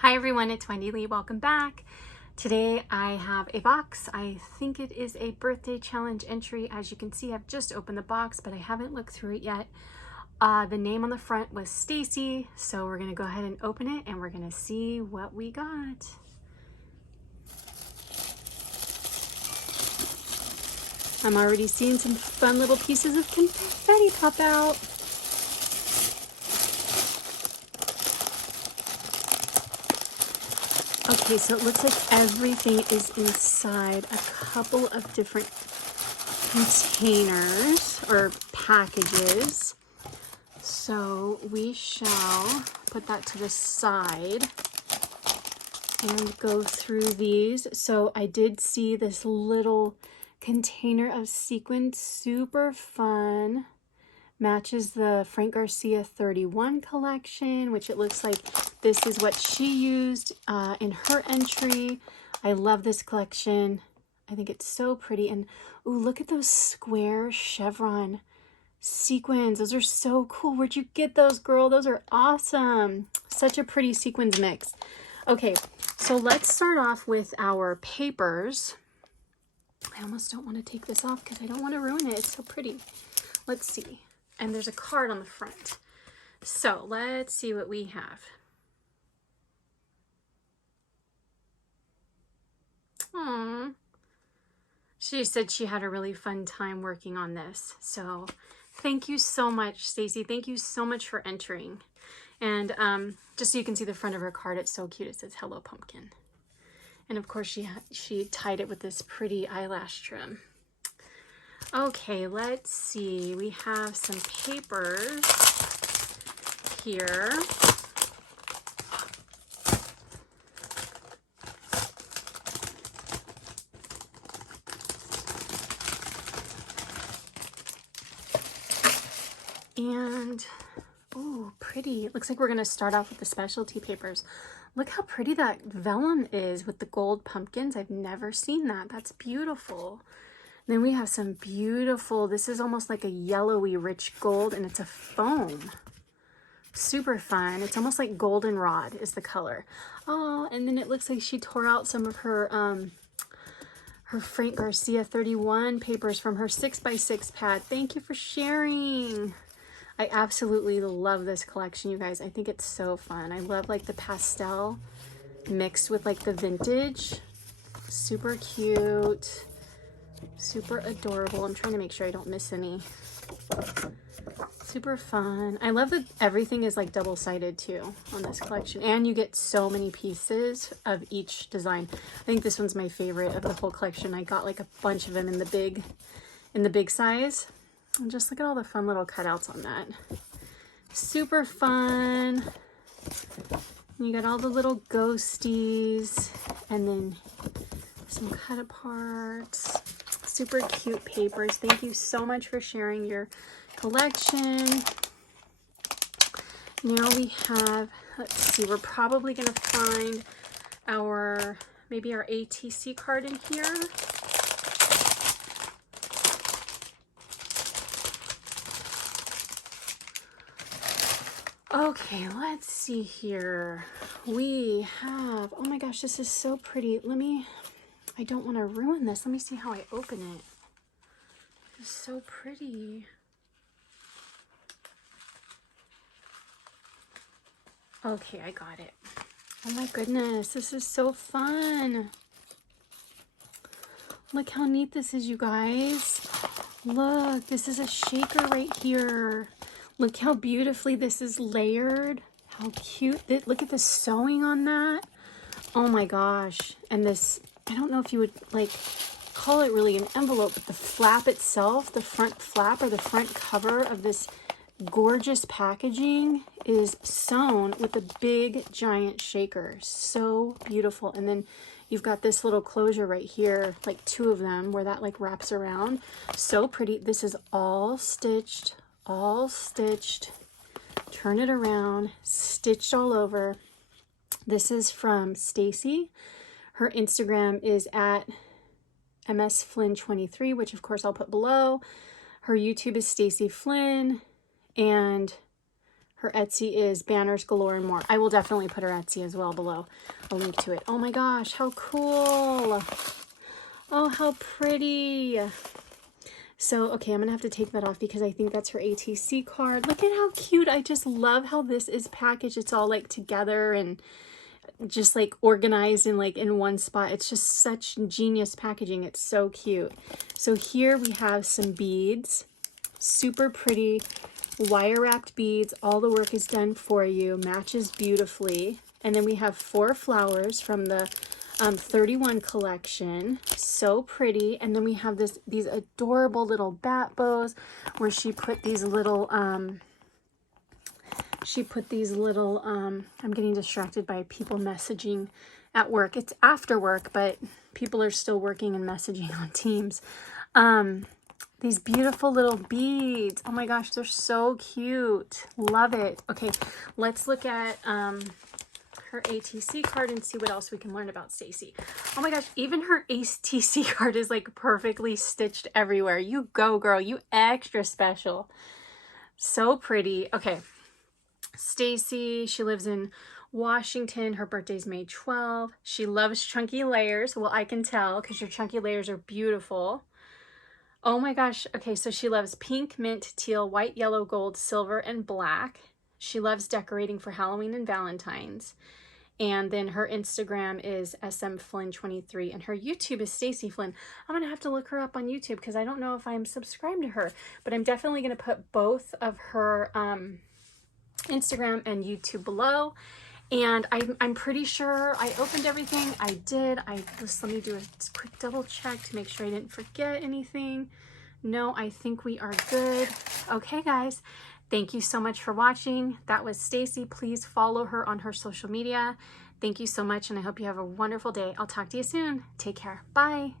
Hi everyone, it's Wendy Lee. Welcome back. Today I have a box. I think it is a birthday challenge entry. As you can see, I've just opened the box, but I haven't looked through it yet. The name on the front was Stacey, so we're gonna go ahead and open it and we're gonna see what we got. I'm already seeing some fun little pieces of confetti pop out. Okay, so it looks like everything is inside a couple of different containers or packages. So we shall put that to the side and go through these. So I did see this little container of sequins, super fun. Matches the Frank Garcia 31 collection, which it looks like this is what she used in her entry. I love this collection. I think it's so pretty. And ooh, look at those square chevron sequins. Those are so cool. Where'd you get those, girl? Those are awesome. Such a pretty sequins mix. Okay, so let's start off with our papers. I almost don't want to take this off because I don't want to ruin it. It's so pretty. Let's see. And there's a card on the front. So let's see what we have. Aww. She said she had a really fun time working on this. So thank you so much, Stacey. Thank you so much for entering. And just so you can see the front of her card, it's so cute. It says, "Hello, Pumpkin." And of course, she tied it with this pretty eyelash trim. Okay, let's see. We have some papers here. And, oh, pretty. It looks like we're going to start off with the specialty papers. Look how pretty that vellum is with the gold pumpkins. I've never seen that. That's beautiful. Then we have some beautiful, this is almost like a yellowy rich gold, and it's a foam. Super fun. It's almost like goldenrod is the color. Oh, and then it looks like she tore out some of her Frank Garcia 31 papers from her 6x6 pad. Thank you for sharing. I absolutely love this collection, you guys. I think it's so fun. I love like the pastel mixed with like the vintage. Super cute. Super adorable. I'm trying to make sure I don't miss any. Super fun. I love that everything is like double-sided too on this collection, and you get so many pieces of each design. I think this one's my favorite of the whole collection. I got like a bunch of them in the big size, and just look at all the fun little cutouts on that. Super fun. You got all the little ghosties, and then some cut aparts. Super cute papers. Thank you so much for sharing your collection. Now we have, let's see, we're probably going to find maybe our ATC card in here. Okay, let's see here. We have, oh my gosh, this is so pretty. I don't want to ruin this. Let me see how I open it. It's so pretty. Okay, I got it. Oh my goodness, this is so fun. Look how neat this is, you guys. Look, this is a shaker right here. Look how beautifully this is layered. How cute. Look at the sewing on that. Oh my gosh. And this, I don't know if you would like call it really an envelope, but the flap itself, the front flap or the front cover of this gorgeous packaging is sewn with a big giant shaker. So beautiful. And then you've got this little closure right here, like two of them where that like wraps around. So pretty. This is all stitched. Turn it around, stitched all over. This is from Stacey. Her Instagram is at msflynn23, which of course I'll put below. Her YouTube is Stacey Flynn, and Her Etsy is Banners Galore and More. I will definitely put her Etsy as well below, a link to it. Oh my gosh, how cool. Oh, how pretty. So, okay, I'm going to have to take that off because I think that's her ATC card. Look at how cute. I just love how this is packaged. It's all like together and just like organized and like in one spot. It's just such genius packaging. It's so cute. So here we have some beads, super pretty wire wrapped beads. All the work is done for you, matches beautifully. And then we have 4 flowers from the 31 collection, so pretty. And then we have these adorable little bat bows where she put these little I'm getting distracted by people messaging at work. It's after work, but people are still working and messaging on Teams. These beautiful little beads. Oh my gosh, they're so cute. Love it. Okay, let's look at her ATC card and see what else we can learn about Stacey. Oh my gosh, even her ATC card is like perfectly stitched everywhere. You go, girl. You extra special. So pretty. Okay, Stacey, she lives in Washington. Her birthday's May 12th. She loves chunky layers. Well, I can tell because your chunky layers are beautiful. Oh my gosh. Okay, so she loves pink, mint, teal, white, yellow, gold, silver, and black. She loves decorating for Halloween and Valentine's. And then her Instagram is smflynn23 and her YouTube is Stacey Flynn. I'm going to have to look her up on YouTube because I don't know if I'm subscribed to her, but I'm definitely going to put both of her Instagram and YouTube below. And I'm pretty sure I opened everything. I did. Let me do a quick double check to make sure I didn't forget anything. No, I think we are good. Okay, guys. Thank you so much for watching. That was Stacey. Please follow her on her social media. Thank you so much, and I hope you have a wonderful day. I'll talk to you soon. Take care. Bye.